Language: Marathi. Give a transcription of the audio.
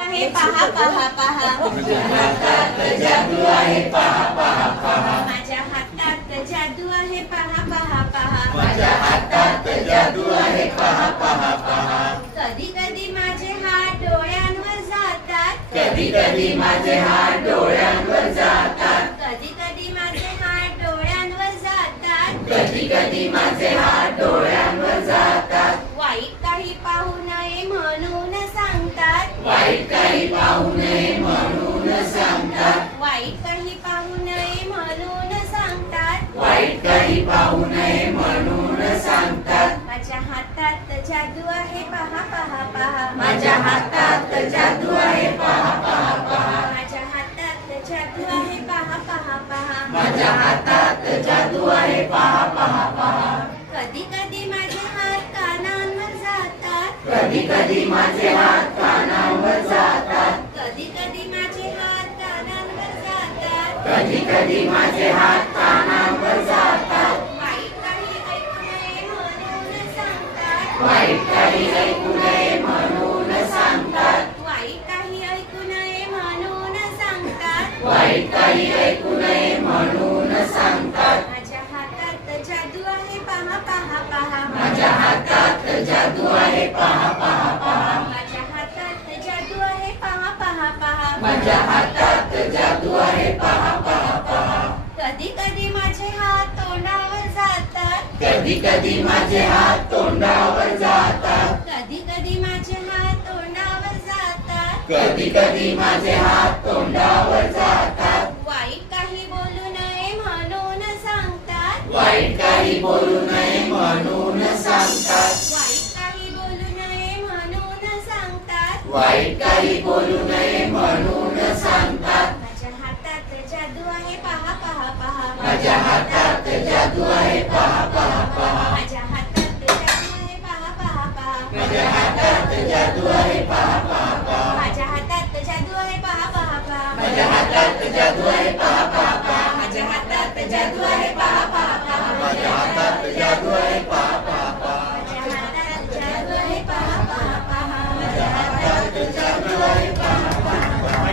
आहे पहा पहा पहा माझ्या हातात जादू आहे पहा पहा पहा माझ्या हातात जादू आहे पहा पहा पहा माझ्या हातात जादू आहे पहा पहा पहा कधी कधी माझे हात डोळ्यांवर जातात कधी कधी माझे हात डोळ्यांवर जातात कधी कधी माझे हात डोळ्यांवर जातात कधी कधी माझे हात डोळ्यांवर जातात वाईट काही पाहू नये म्हणून सांगतात वाईट काही पाहू नये म्हणून सांगतात वाईट काही पाहू नये म्हणून सांगतात वाईट काही पाहू नये म्हणून सांगतात माझ्या हातात जादू आहे पहा पहा पहा माझ्या हातात जादू आहे पहा पहा पहा माझ्या हातात जादू आहे पहा पहा पहा माझ्या हातात जादू आहे पहा पहा पहा कधी कधी माझे हात कानांवर जातात कधी कधी माझे हात कानावर जातात कधी कधी माझे हात कानांवर जातात कधी कधी माझे हात कानावर जातात वाईट काही ऐकू नये म्हणून सांगतात वाईट काही ऐकू नये म्हणून सांगतात वाईट काही ऐकू नये म्हणून सांगतात वाईट काही ऐकू नये म्हणून सांगतात माझ्या हातात जादू आहे पहा पहा पहा माझ्या हातात जादू आहे पहा पहा पहा माझ्या हातात जादू आहे पहा पहा पहा माझ्या हातात जादू आहे पहा पहा पहा कधी कधी माझे हात तोंडावर जातात कधी कधी माझे हात तोंडावर जातात कधी कधी माझे हात तोंडावर जातात कधी कधी माझे हात तोंडावर जातात वाईट काही बोलू नये म्हणून सांगतात वाईट काही बोलू नये म्हणून सांगतात वाईट काही बोलू नये म्हणून सांगतात वाईट काही बोलू नये म्हणून सांगतात माझ्या हातात जादू आहे पहा पहा पहा माझ्या हातात जादू आहे पहा पहा पहा माझ्या हातात जादू आहे पहा पहा पहा माझ्या हातात जादू आहे पहा पहा पहा माझ्या हातात जादू आहे पहा पहा पहा माझ्या हातात जादू आहे पहा पहा पहा माझ्या हातात जादू आहे